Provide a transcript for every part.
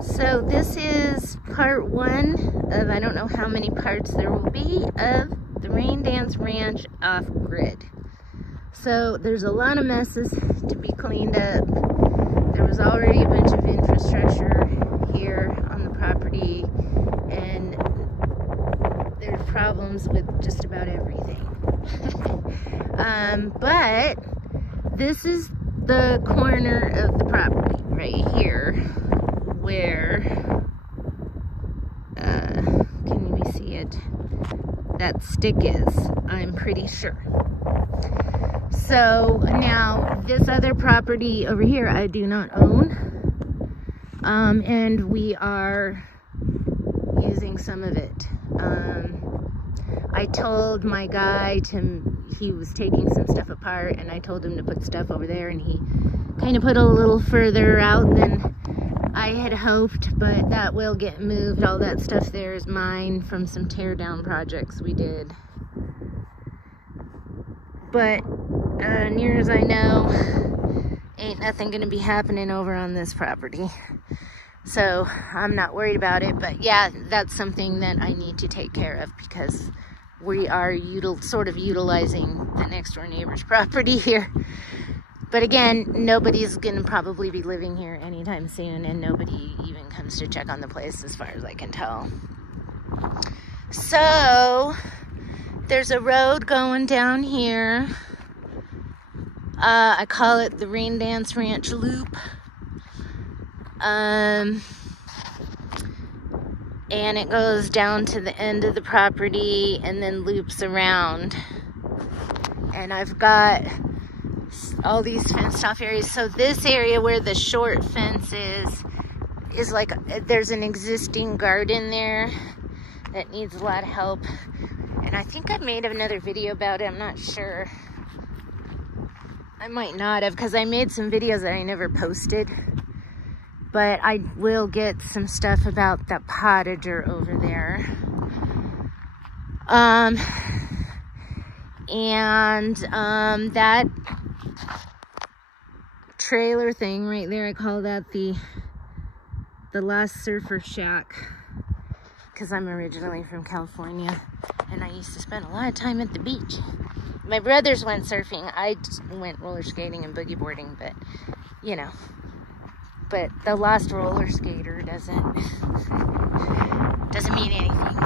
So this is part one of I don't know how many parts there will be of the Rain Dance Ranch off-grid. So there's a lot of messes to be cleaned up. There was already a bunch of infrastructure here on the property, and there's problems with just about everything. But this is the corner of the property right here where, can we see it? That stick is, I'm pretty sure. So now this other property over here I do not own, and we are using some of it. I told my guy he was taking some stuff apart, and I told him to put stuff over there, and he kind of put a little further out than I had hoped, but that will get moved. All that stuff there is mine from some tear down projects we did. But near as I know, ain't nothing gonna be happening over on this property. So I'm not worried about it, but yeah, that's something that I need to take care of because we are sort of utilizing the next door neighbor's property here. But again, nobody's gonna probably be living here anytime soon, and nobody even comes to check on the place as far as I can tell. So there's a road going down here. I call it the Rain Dance Ranch Loop. And it goes down to the end of the property and then loops around. And I've got all these fenced off areas. So this area where the short fence is like, there's an existing garden there that needs a lot of help. And I think I made another video about it, I'm not sure. I might not have, because I made some videos that I never posted. But I will get some stuff about that potager over there. That trailer thing right there, I call that the Last Surfer Shack, because I'm originally from California and I used to spend a lot of time at the beach. My brothers went surfing. I went roller skating and boogie boarding, but you know. But the lost roller skater doesn't mean anything.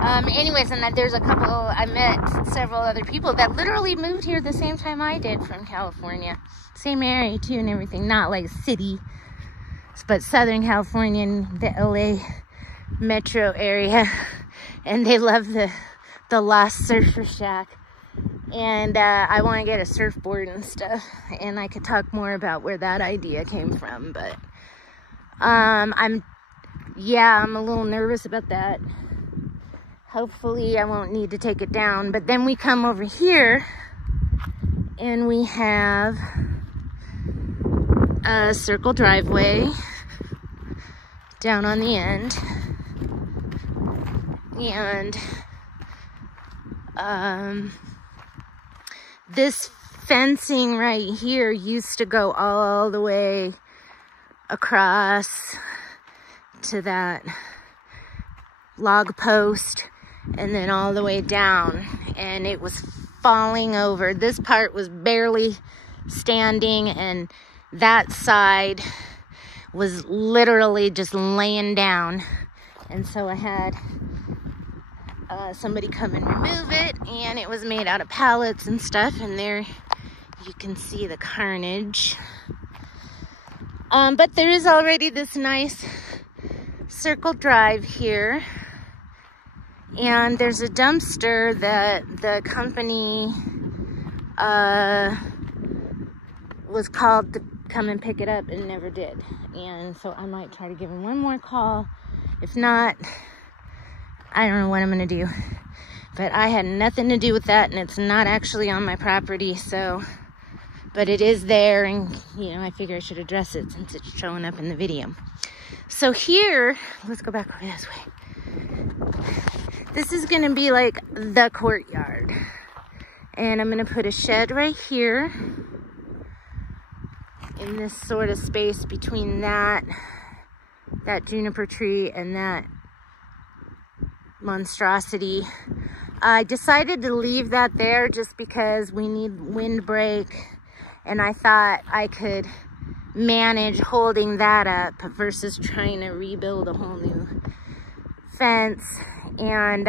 Anyways, and there's a couple, I met several other people that literally moved here the same time I did from California. Same area too and everything, not like city, but Southern California and the LA metro area. And they love the Lost Surfer Shack. And I want to get a surfboard and stuff, and I could talk more about where that idea came from, but I'm a little nervous about that. Hopefully I won't need to take it down. But then we come over here and we have a circle driveway down on the end, and this fencing right here used to go all the way across to that log post and then all the way down, and it was falling over. This part was barely standing, and that side was literally just laying down. And so I had somebody come and remove it, and it was made out of pallets and stuff, and there you can see the carnage. But there is already this nice circle drive here, and there's a dumpster that the company was called to come and pick it up and never did. And so I might try to give him one more call. If not, I don't know what I'm gonna do. But I had nothing to do with that, and it's not actually on my property, so, but it is there, and you know, I figure I should address it since it's showing up in the video. So here, let's go back over this way. This is gonna be like the courtyard, and I'm gonna put a shed right here in this sort of space between that that juniper tree and that monstrosity. I decided to leave that there just because we need windbreak, and I thought I could manage holding that up versus trying to rebuild a whole new fence. And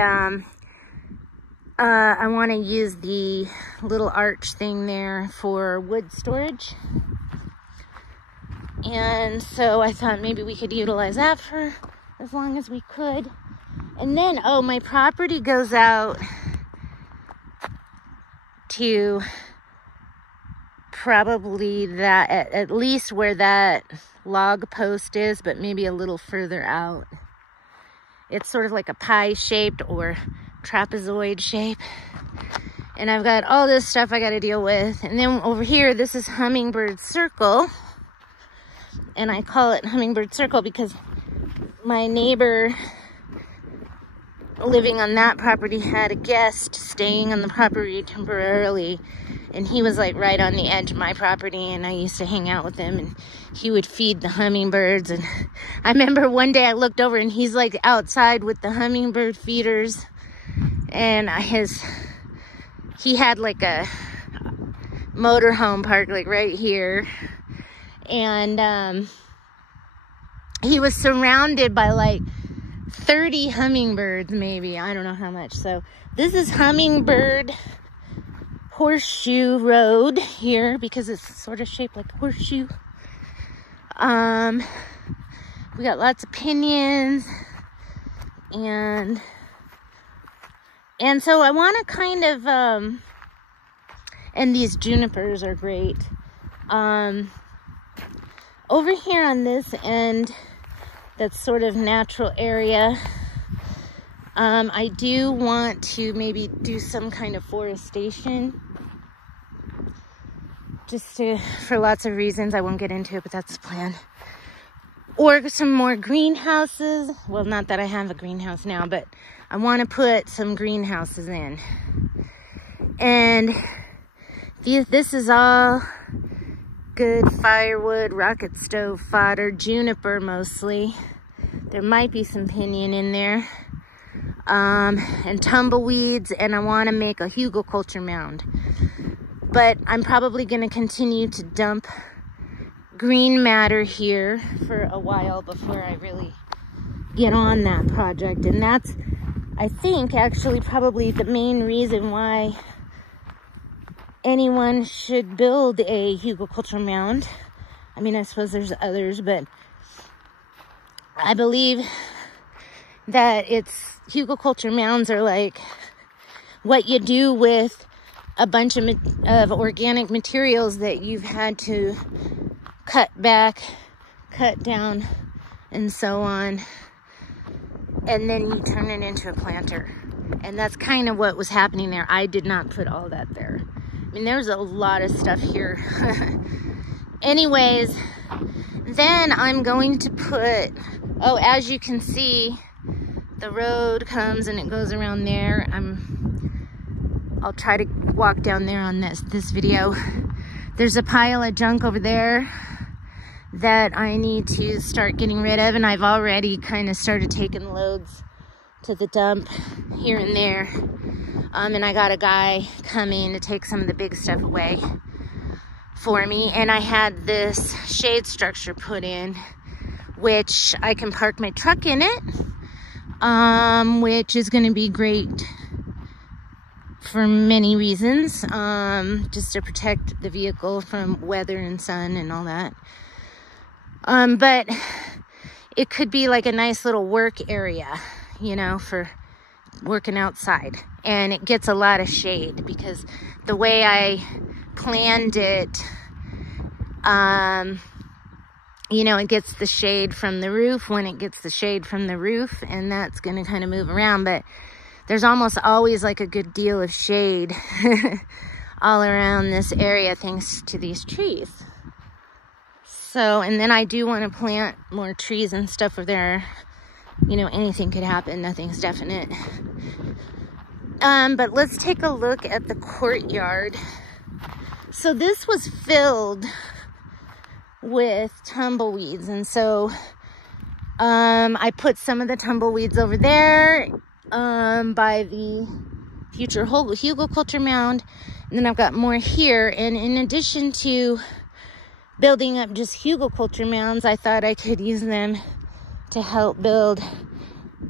I want to use the little arch thing there for wood storage. And so I thought maybe we could utilize that for as long as we could. And then, oh, my property goes out to probably that, at least where that log post is, but maybe a little further out. It's sort of like a pie shaped or trapezoid shape. And I've got all this stuff I got to deal with. And then over here, this is Hummingbird Circle. And I call it Hummingbird Circle because my neighbor living on that property had a guest staying on the property temporarily, and he was like right on the edge of my property, and I used to hang out with him, and he would feed the hummingbirds. And I remember one day I looked over and he's like outside with the hummingbird feeders, and he had like a motorhome park like right here, and he was surrounded by like 30 hummingbirds, maybe. I don't know how much. So this is Hummingbird Horseshoe Road here because it's sort of shaped like a horseshoe. We got lots of pinions, and so I want to kind of and these junipers are great. Over here on this end, that's sort of natural area, I do want to maybe do some kind of forestation, for lots of reasons. I won't get into it, but that's the plan. Or some more greenhouses. Well, not that I have a greenhouse now, but I want to put some greenhouses in. And this is all good firewood, rocket stove fodder, juniper mostly. There might be some pinyon in there, and tumbleweeds, and I want to make a hugelkultur mound. But I'm probably going to continue to dump green matter here for a while before I really get on that project. And that's, I think, actually probably the main reason why anyone should build a hugelkultur mound. I mean, I suppose there's others, but I believe that hugelkultur mounds are like what you do with a bunch of organic materials that you've had to cut back, cut down, and so on. And then you turn it into a planter. And that's kind of what was happening there. I did not put all that there. I mean, there's a lot of stuff here. Anyways, then I'm going to put, oh, as you can see, the road comes and it goes around there. I'll try to walk down there on this video. There's a pile of junk over there that I need to start getting rid of, and I've already kind of started taking loads to the dump here and there. And I got a guy coming to take some of the big stuff away for me. And I had this shade structure put in, which I can park my truck in it, which is going to be great for many reasons, just to protect the vehicle from weather and sun and all that. But it could be like a nice little work area, you know, for working outside. And it gets a lot of shade because the way I planned it, you know, it gets the shade from the roof when it gets the shade from the roof, and that's going to kind of move around. But there's almost always like a good deal of shade all around this area thanks to these trees. So, and then I do want to plant more trees and stuff over there. You know, anything could happen. Nothing's definite. But let's take a look at the courtyard. So this was filled with tumbleweeds. And so I put some of the tumbleweeds over there by the future hugelkultur mound. And then I've got more here. And in addition to building up just hugelkultur mounds, I thought I could use them to help build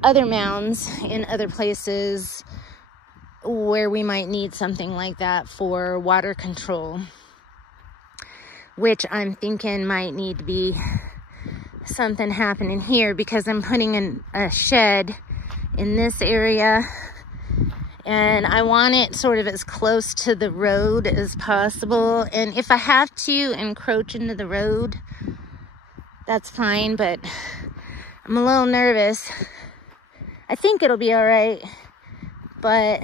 other mounds in other places where we might need something like that for water control, which I'm thinking might need to be something happening here, because I'm putting in a shed in this area, and I want it sort of as close to the road as possible. And if I have to encroach into the road, that's fine, but I'm a little nervous. I think it'll be all right, but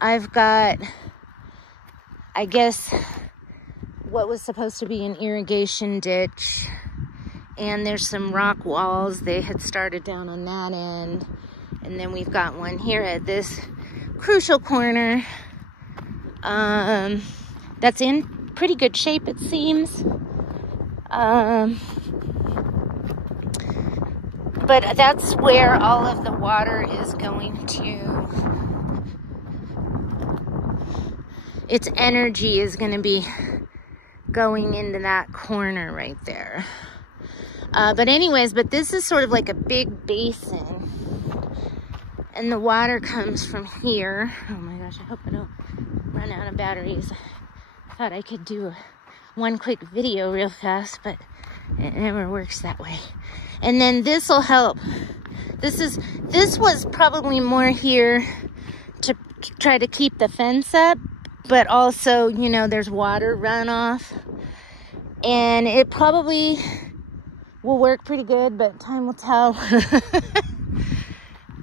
I've got, I guess, what was supposed to be an irrigation ditch, and there's some rock walls they had started down on that end, and then we've got one here at this crucial corner that's in pretty good shape, it seems. But that's where all of the water is going to, its energy is going to be going into that corner right there. But anyways, but this is sort of like a big basin, and the water comes from here. Oh my gosh, I hope I don't run out of batteries. I thought I could do one quick video real fast, but it never works that way. And then this will help. This was probably more here to try to keep the fence up, but also, you know, there's water runoff, and it probably will work pretty good, but time will tell.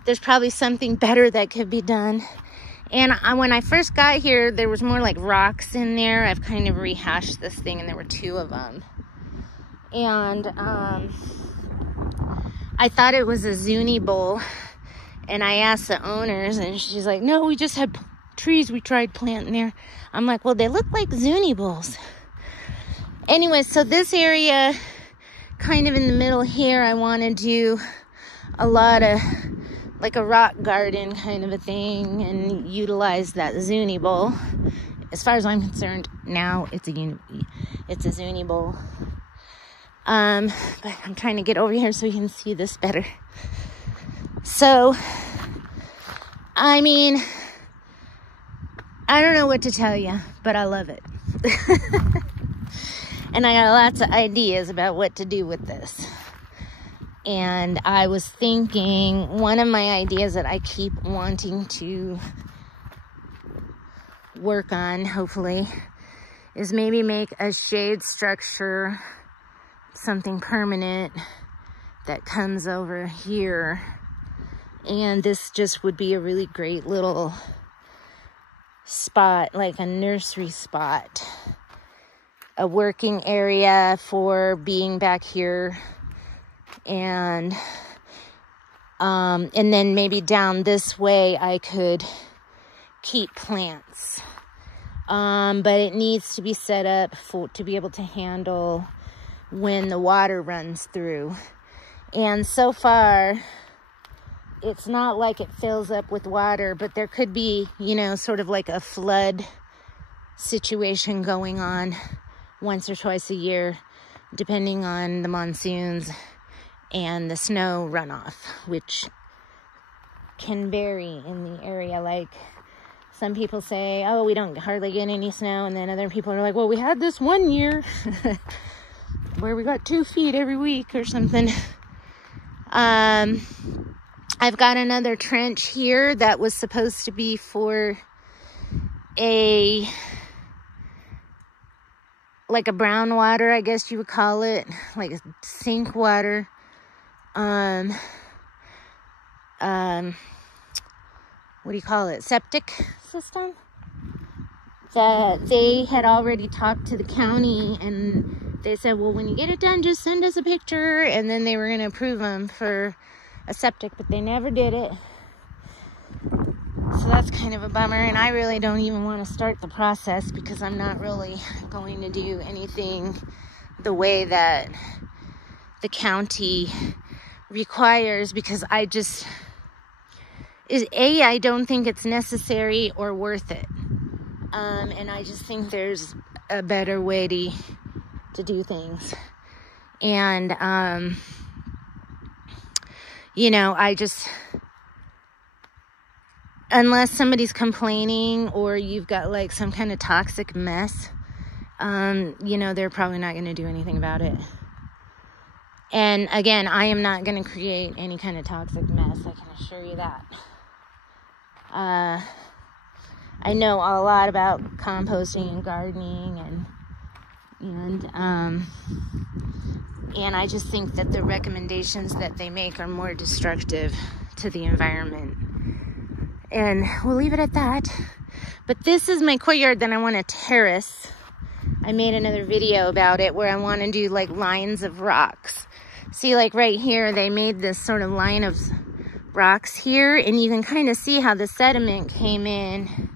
There's probably something better that could be done. And when I first got here, there was more like rocks in there. I've kind of rehashed this thing, and there were 2 of them. And I thought it was a zuni bowl, and I asked the owners, and she's like, no, we just had trees we tried planting there. I'm like, well, they look like zuni bowls. Anyway, so this area, kind of in the middle here, I want to do a lot of like a rock garden kind of a thing and utilize that zuni bowl. As far as I'm concerned, now it's a zuni bowl. But I'm trying to get over here so you can see this better. So, I mean, I don't know what to tell you, but I love it. And I got lots of ideas about what to do with this. And I was thinking, one of my ideas that I keep wanting to work on, hopefully, is maybe make a shade structure, something permanent that comes over here. And this just would be a really great little spot, like a nursery spot, a working area for being back here. And then maybe down this way I could keep plants. But it needs to be set up to be able to handle when the water runs through. And so far, it's not like it fills up with water, but there could be, you know, sort of like a flood situation going on once or twice a year, depending on the monsoons and the snow runoff, which can vary in the area. Like, some people say, oh, we don't hardly get any snow, and then other people are like, well, we had this one year where we got 2 feet every week or something. I've got another trench here that was supposed to be for like a brown water, I guess you would call it, like a sink water. What do you call it? Septic system? That they had already talked to the county, and they said, well, when you get it done, just send us a picture, and then they were going to approve them for a septic, but they never did it. So that's kind of a bummer, and I really don't even want to start the process because I'm not really going to do anything the way that the county requires, because I don't think it's necessary or worth it. And I just think there's a better way to do things. And, you know, unless somebody's complaining or you've got like some kind of toxic mess, you know, they're probably not going to do anything about it. And again, I am not going to create any kind of toxic mess. I can assure you that. I know a lot about composting and gardening and I just think that the recommendations that they make are more destructive to the environment. And we'll leave it at that. But this is my courtyard that I want to terrace. I made another video about it where I want to do like lines of rocks. See, like right here, they made this sort of line of rocks here, and you can kind of see how the sediment came in.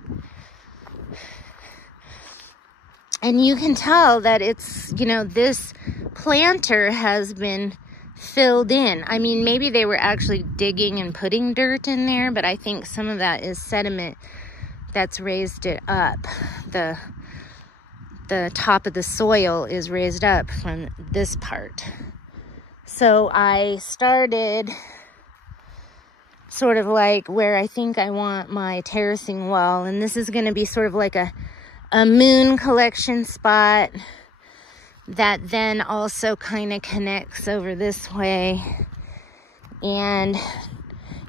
And you can tell that it's, you know, this planter has been filled in. I mean, maybe they were actually digging and putting dirt in there, but I think some of that is sediment that's raised it up. The top of the soil is raised up from this part. So I started sort of like where I think I want my terracing wall, and this is going to be sort of like a moon collection spot that then also kind of connects over this way. And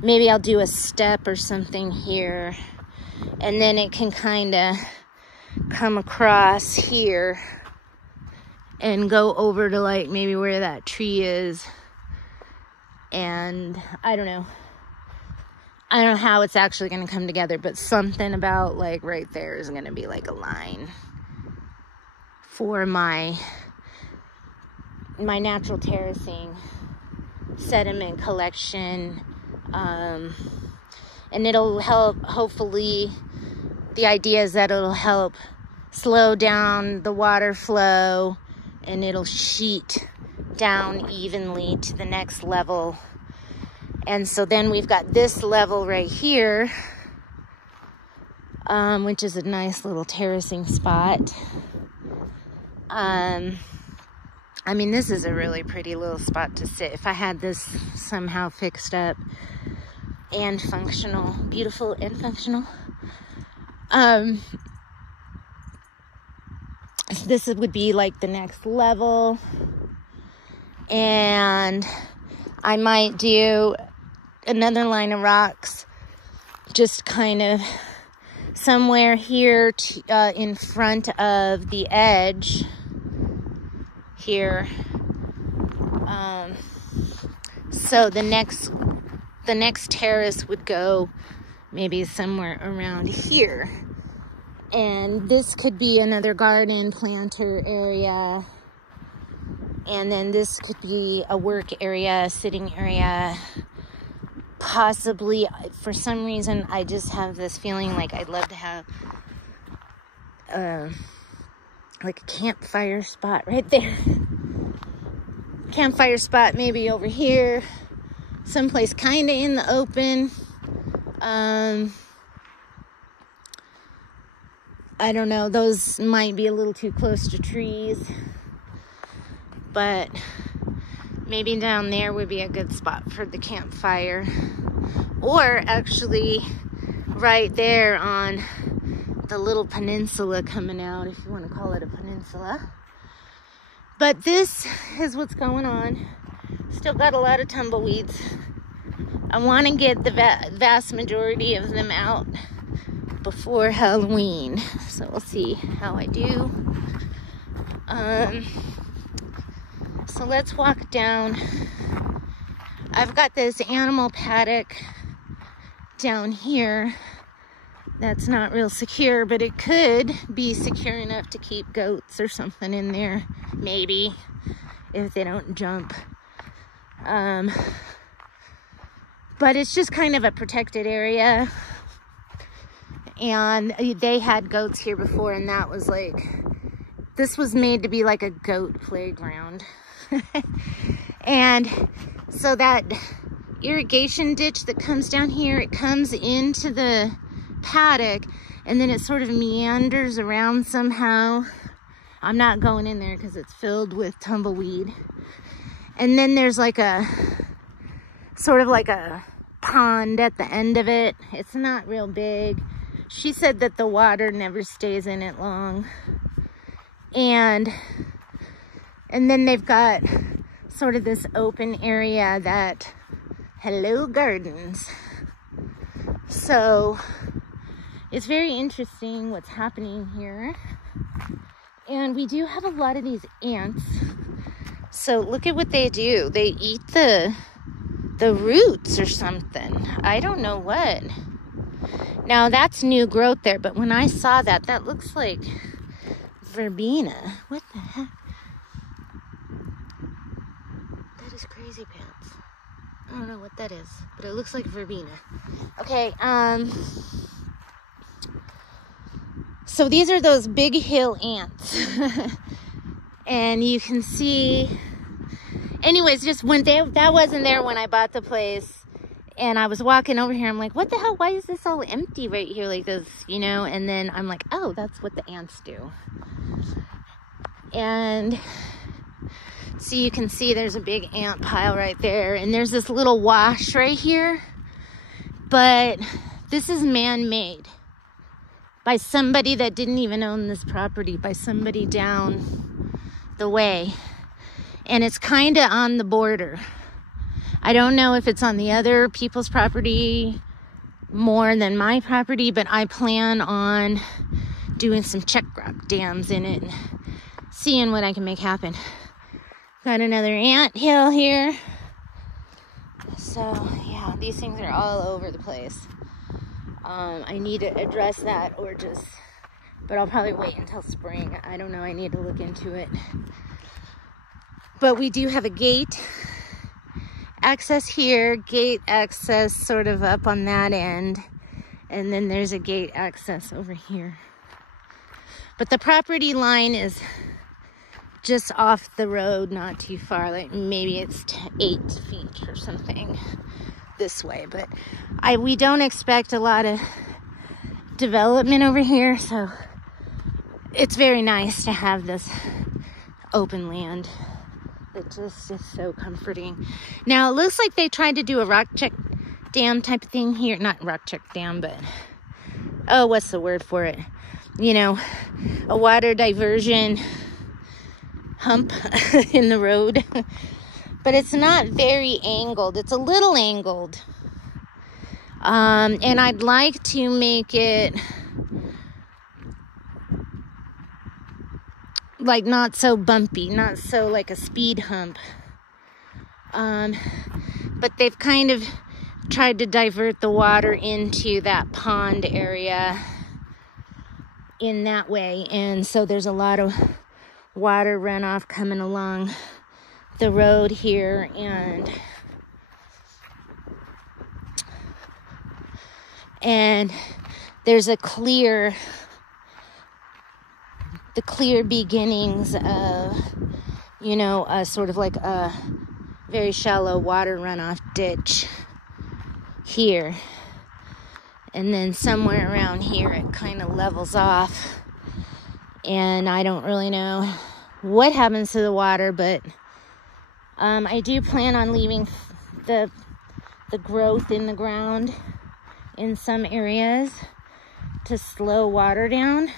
maybe I'll do a step or something here, and then it can kind of come across here and go over to like maybe where that tree is. And I don't know how it's actually going to come together, but something about like right there is going to be like a line for my natural terracing sediment collection. And it'll help, hopefully, the idea is that it'll help slow down the water flow, and it'll sheet down evenly to the next level. And so then we've got this level right here, which is a nice little terracing spot. I mean, this is a really pretty little spot to sit. If I had this somehow fixed up and functional, beautiful and functional, this would be like the next level. And I might do another line of rocks just kind of somewhere here in front of the edge here. So the next terrace would go maybe somewhere around here. And this could be another garden planter area. And then this could be a work area, sitting area. Possibly, for some reason, I just have this feeling like I'd love to have like a campfire spot right there. Campfire spot maybe over here. Someplace kind of in the open. I don't know, those might be a little too close to trees, but maybe down there would be a good spot for the campfire. Or actually right there on the little peninsula coming out, if you want to call it a peninsula. But this is what's going on. Still got a lot of tumbleweeds. I want to get the vast majority of them out before Halloween, so we'll see how I do. So let's walk down. I've got this animal paddock down here that's not real secure, but it could be secure enough to keep goats or something in there, maybe, if they don't jump. But it's just kind of a protected area. And they had goats here before, and that was like, this was made to be like a goat playground. And So that irrigation ditch that comes down here, it comes into the paddock and then it sort of meanders around somehow. I'm not going in there because it's filled with tumbleweed. And then there's like a sort of like a pond at the end of it. It's not real big. She said that the water never stays in it long. And then they've got sort of this open area that, hello gardens. So it's very interesting what's happening here. And we do have a lot of these ants. So look at what they do. They eat the roots or something. I don't know what. Now that's new growth there, but when I saw that, that looks like verbena. What the heck? That is crazy pants. I don't know what that is, but it looks like verbena. Okay, so these are those big hill ants. And you can see, anyways, just when that wasn't there when I bought the place. And I was walking over here, I'm like, what the hell? Why is this all empty right here like this, you know? And then I'm like, oh, that's what the ants do. And so you can see there's a big ant pile right there. And there's this little wash right here. But this is man-made by somebody that didn't even own this property, by somebody down the way. And it's kind of on the border. I don't know if it's on the other people's property more than my property, but I plan on doing some check rock dams in it and seeing what I can make happen. Got another ant hill here. So yeah, these things are all over the place. I need to address that but I'll probably wait until spring. I don't know, I need to look into it. But we do have a gate access here, gate access sort of up on that end, and then there's a gate access over here. But the property line is just off the road, not too far, like maybe it's 8 feet or something this way. But we don't expect a lot of development over here, so it's very nice to have this open land. It just is so comforting. Now, it looks like they tried to do a rock check dam type of thing here. Not rock check dam, but, oh, what's the word for it? You know, a water diversion hump in the road. But it's not very angled. It's a little angled. And I'd like to make it like not so bumpy, not so like a speed hump. But they've kind of tried to divert the water into that pond area in that way. And so there's a lot of water runoff coming along the road here. And there's the clear beginnings of, you know, a sort of like a very shallow water runoff ditch here. And then somewhere around here it kind of levels off. And I don't really know what happens to the water, but I do plan on leaving the growth in the ground in some areas to slow water down.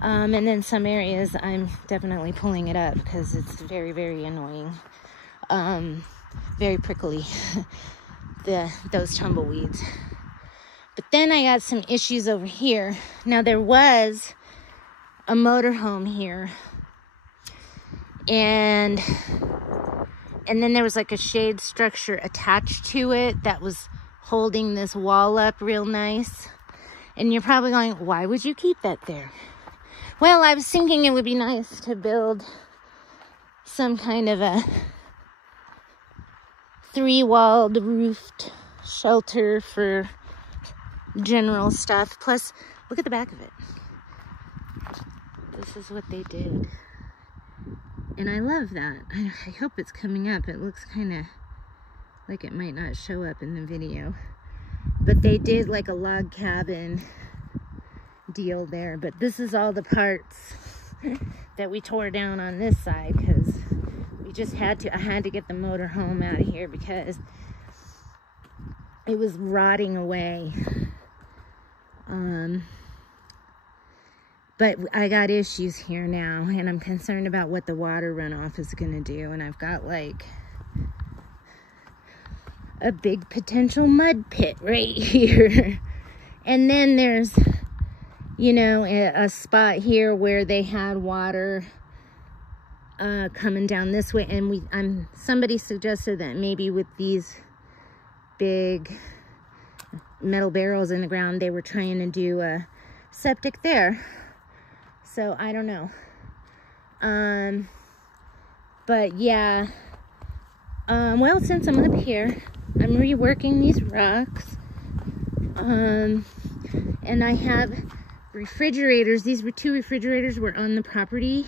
And then some areas I'm definitely pulling it up because it's very, very annoying. Very prickly, those tumbleweeds. But then I got some issues over here. Now there was a motorhome here. And then there was like a shade structure attached to it that was holding this wall up real nice. And you're probably going, why would you keep that there? Well, I was thinking it would be nice to build some kind of a 3-walled roofed shelter for general stuff. Plus, look at the back of it. This is what they did. And I love that. I hope it's coming up. It looks kind of like it might not show up in the video. But they did like a log cabin deal there. But this is all the parts that we tore down on this side because we just had to. I had to get the motor home out of here because it was rotting away. But I got issues here now, and I'm concerned about what the water runoff is going to do. And I've got like a big potential mud pit right here. And then there's, you know, a spot here where they had water coming down this way. And somebody suggested that maybe with these big metal barrels in the ground, they were trying to do a septic there. So I don't know. But yeah. Well, since I'm up here, I'm reworking these rocks. And I have refrigerators. These were 2 refrigerators were on the property.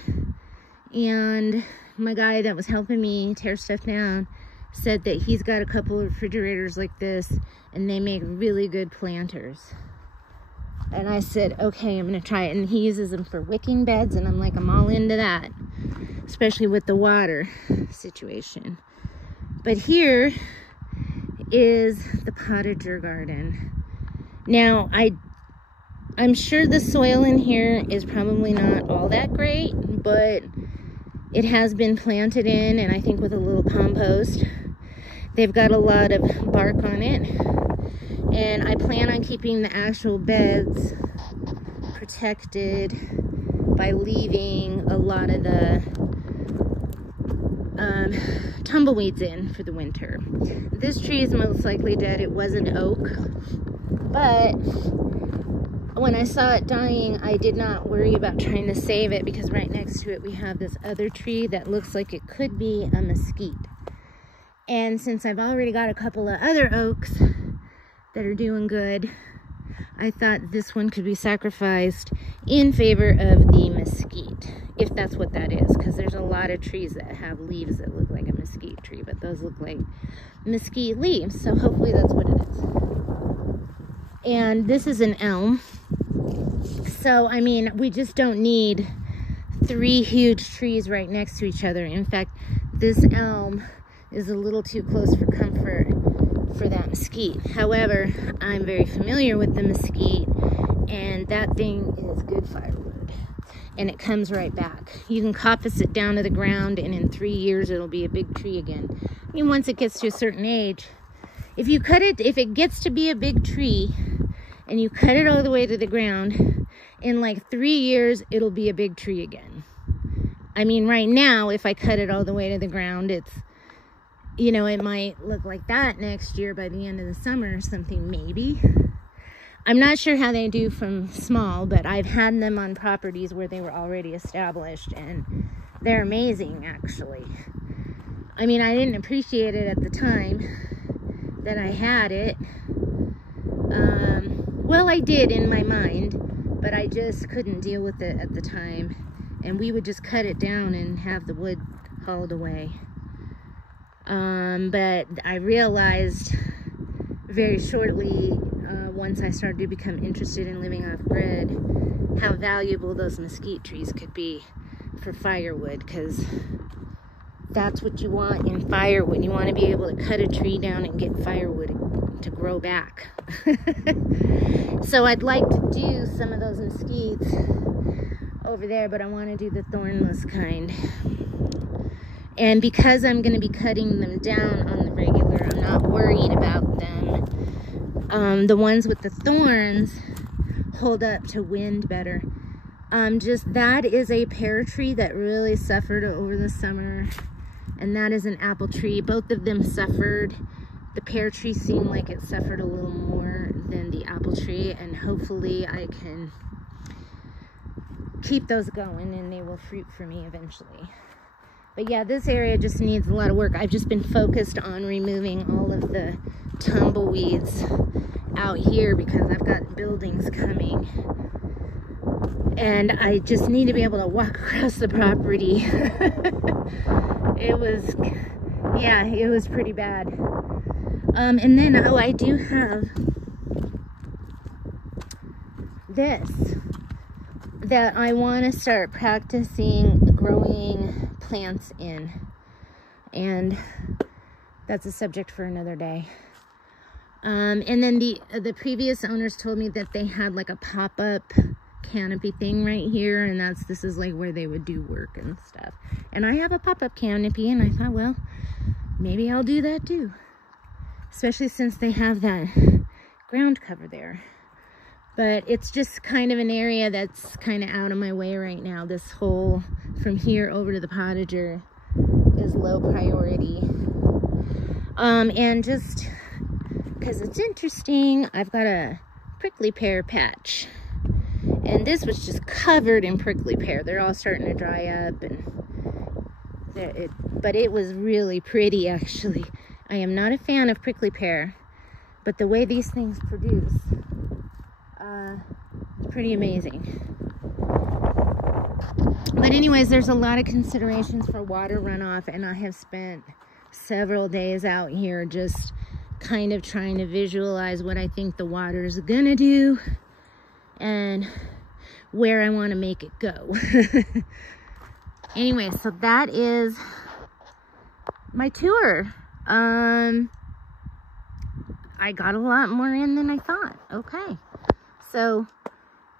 And my guy that was helping me tear stuff down said that he's got a couple of refrigerators like this, and they make really good planters. And I said, okay, I'm gonna try it. And he uses them for wicking beds, and I'm like, I'm all into that, especially with the water situation. But here is the potager garden. Now, I'm sure the soil in here is probably not all that great, but it has been planted in, and I think with a little compost. They've got a lot of bark on it, and I plan on keeping the actual beds protected by leaving a lot of the tumbleweeds in for the winter. This tree is most likely dead. It was an oak, but when I saw it dying, I did not worry about trying to save it because right next to it we have this other tree that looks like it could be a mesquite. And since I've already got a couple of other oaks that are doing good, I thought this one could be sacrificed in favor of the mesquite, if that's what that is, because there's a lot of trees that have leaves that look like a mesquite tree, but those look like mesquite leaves, so hopefully that's what it is. And this is an elm, so I mean, we just don't need 3 huge trees right next to each other. In fact, this elm is a little too close for comfort for that mesquite. However, I'm very familiar with the mesquite, and that thing is good firewood, and it comes right back. You can coppice it down to the ground, and in 3 years it'll be a big tree again. I mean, once it gets to a certain age, if you cut it, if it gets to be a big tree and you cut it all the way to the ground, in like 3 years it'll be a big tree again. I mean, right now, if I cut it all the way to the ground, it's, you know, it might look like that next year by the end of the summer or something, maybe. I'm not sure how they do from small, but I've had them on properties where they were already established, and they're amazing, actually. I mean, I didn't appreciate it at the time that I had it. Well, I did in my mind, but I just couldn't deal with it at the time. And we would just cut it down and have the wood hauled away. But I realized very shortly, once I started to become interested in living off grid, how valuable those mesquite trees could be for firewood, because that's what you want in firewood. You want to be able to cut a tree down and get firewood to grow back. So I'd like to do some of those mesquites over there, but I want to do the thornless kind. And because I'm going to be cutting them down on the regular, I'm not worried about them. The ones with the thorns hold up to wind better. Just that is a pear tree that really suffered over the summer, and that is an apple tree. Both of them suffered. The pear tree seemed like it suffered a little more than the apple tree, and hopefully I can keep those going and they will fruit for me eventually. But yeah, this area just needs a lot of work. I've just been focused on removing all of the tumbleweeds out here because I've got buildings coming. And I just need to be able to walk across the property. It was, Yeah, it was pretty bad. And then, oh, I do have this that I want to start practicing growing plants in. And that's a subject for another day. And then the previous owners told me that they had like a pop-up canopy thing right here, and this is like where they would do work and stuff. And I have a pop-up canopy, and I thought, well, maybe I'll do that too. Especially since they have that ground cover there. But it's just kind of an area that's kind of out of my way right now. This whole, from here over to the potager is low priority. And just because it's interesting, I've got a prickly pear patch. And this was just covered in prickly pear. They're all starting to dry up, but it was really pretty, actually. I am not a fan of prickly pear, but the way these things produce, pretty amazing. But anyways, there's a lot of considerations for water runoff, and I have spent several days out here just kind of trying to visualize what I think the water is gonna do and where I want to make it go. Anyway, so that is my tour. I got a lot more in than I thought. Okay, so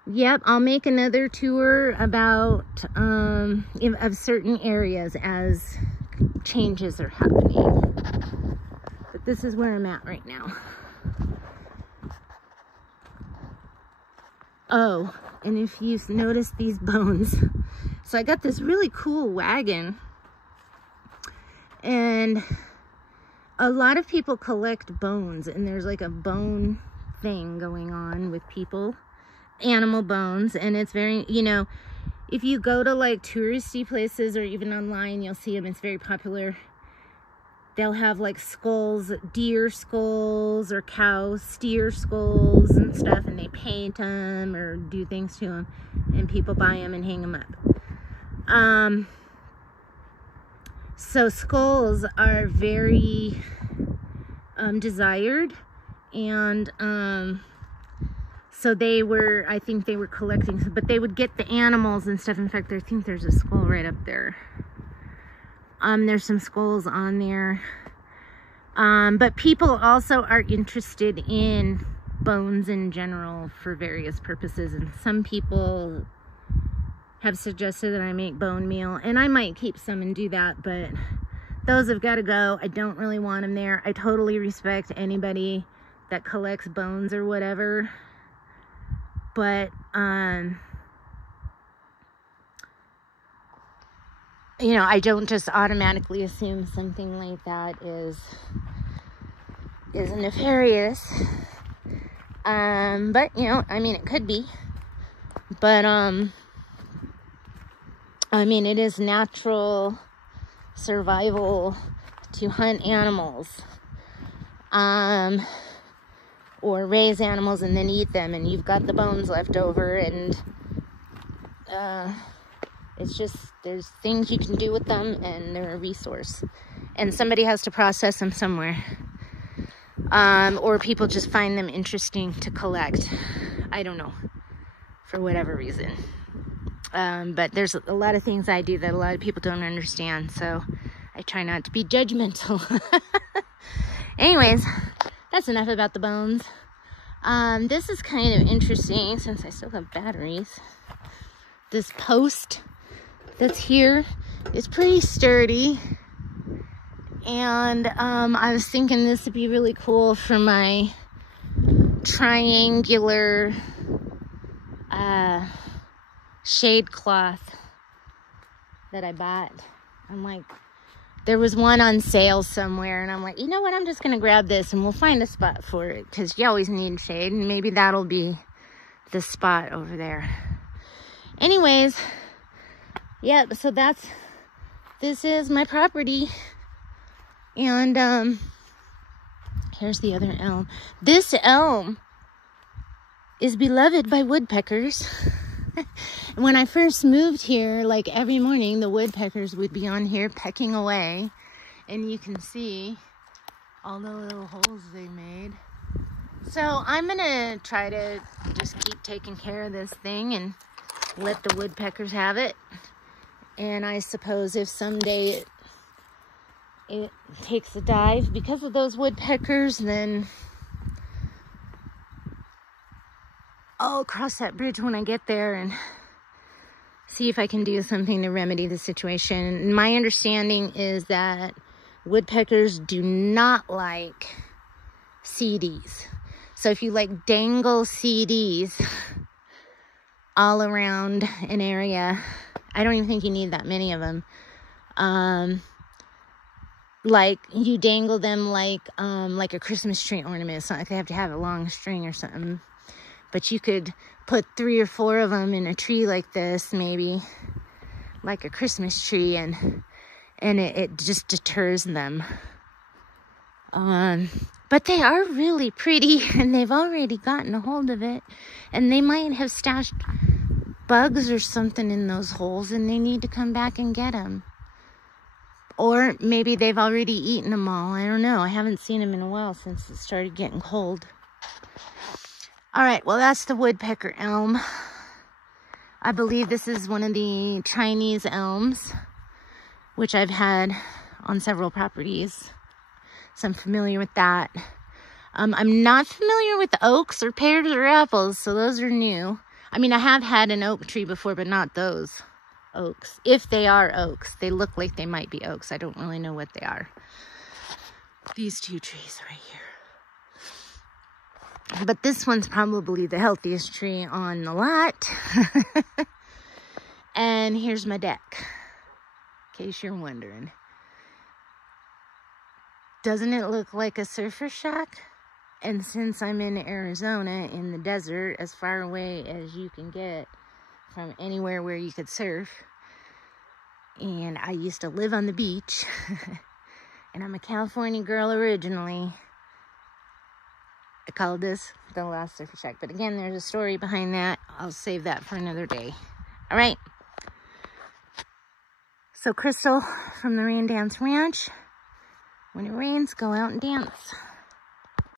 yep, I'll make another tour about of certain areas as changes are happening. But this is where I'm at right now. Oh, and if you've noticed these bones, so I got this really cool wagon, and a lot of people collect bones, and there's like a bone thing going on with people, animal bones, and it's very, you know, if you go to like touristy places or even online, you'll see them. It's very popular. They'll have like skulls, deer skulls or steer skulls and stuff, and they paint them or do things to them, and people buy them and hang them up. So skulls are very desired, and so I think they were collecting, but they would get the animals and stuff. In fact, I think there's a skull right up there. There's some skulls on there. But people also are interested in bones in general for various purposes. And some people have suggested that I make bone meal. And I might keep some and do that, but those have got to go. I don't really want them there. I totally respect anybody that collects bones or whatever. But, you know, I don't just automatically assume something like that is nefarious. But, you know, I mean, it could be. But, I mean, it is natural survival to hunt animals. Or raise animals and then eat them, and you've got the bones left over, and, it's just, there's things you can do with them, and they're a resource. And somebody has to process them somewhere. Or people just find them interesting to collect. I don't know. For whatever reason. But there's a lot of things I do that a lot of people don't understand. So I try not to be judgmental. Anyways, that's enough about the bones. This is kind of interesting since I still have batteries. This post that's here is pretty sturdy, and I was thinking this would be really cool for my triangular shade cloth that I bought. I'm like, there was one on sale somewhere, and I'm like, you know what, I'm just gonna grab this and we'll find a spot for it, because you always need shade, and maybe that'll be the spot over there. Anyways, yeah, so this is my property. And here's the other elm. This elm is beloved by woodpeckers. When I first moved here, like every morning the woodpeckers would be on here pecking away, And you can see all the little holes they made. So I'm gonna try to just keep taking care of this thing and let the woodpeckers have it. And I suppose if someday it takes a dive because of those woodpeckers, then I'll cross that bridge when I get there and see if I can do something to remedy the situation. My understanding is that woodpeckers do not like CDs. So if you like dangle CDs all around an area, I don't even think you need that many of them. Like you dangle them like a Christmas tree ornament. It's not like they have to have a long string or something. But you could put 3 or 4 of them in a tree like this, maybe like a Christmas tree, and it just deters them. But they are really pretty, and they've already gotten a hold of it, and they might have stashed bugs or something in those holes, and they need to come back and get them. Or maybe they've already eaten them all. I don't know. I haven't seen them in a while since it started getting cold. All right, well, that's the woodpecker elm. I believe this is one of the Chinese elms, which I've had on several properties. So I'm familiar with that. I'm not familiar with oaks or pears or apples, so those are new. I mean, I have had an oak tree before, but not those oaks. If they are oaks, they look like they might be oaks. I don't really know what they are. These 2 trees right here. But this one's probably the healthiest tree on the lot. And here's my deck, in case you're wondering. Doesn't it look like a surfer shack? And since I'm in Arizona, in the desert, as far away as you can get from anywhere where you could surf, and I used to live on the beach, and I'm a California girl originally, I called this the last surfer shack. But again, there's a story behind that. I'll save that for another day. All right. So Crystal from the Rain Dance Ranch, when it rains, go out and dance.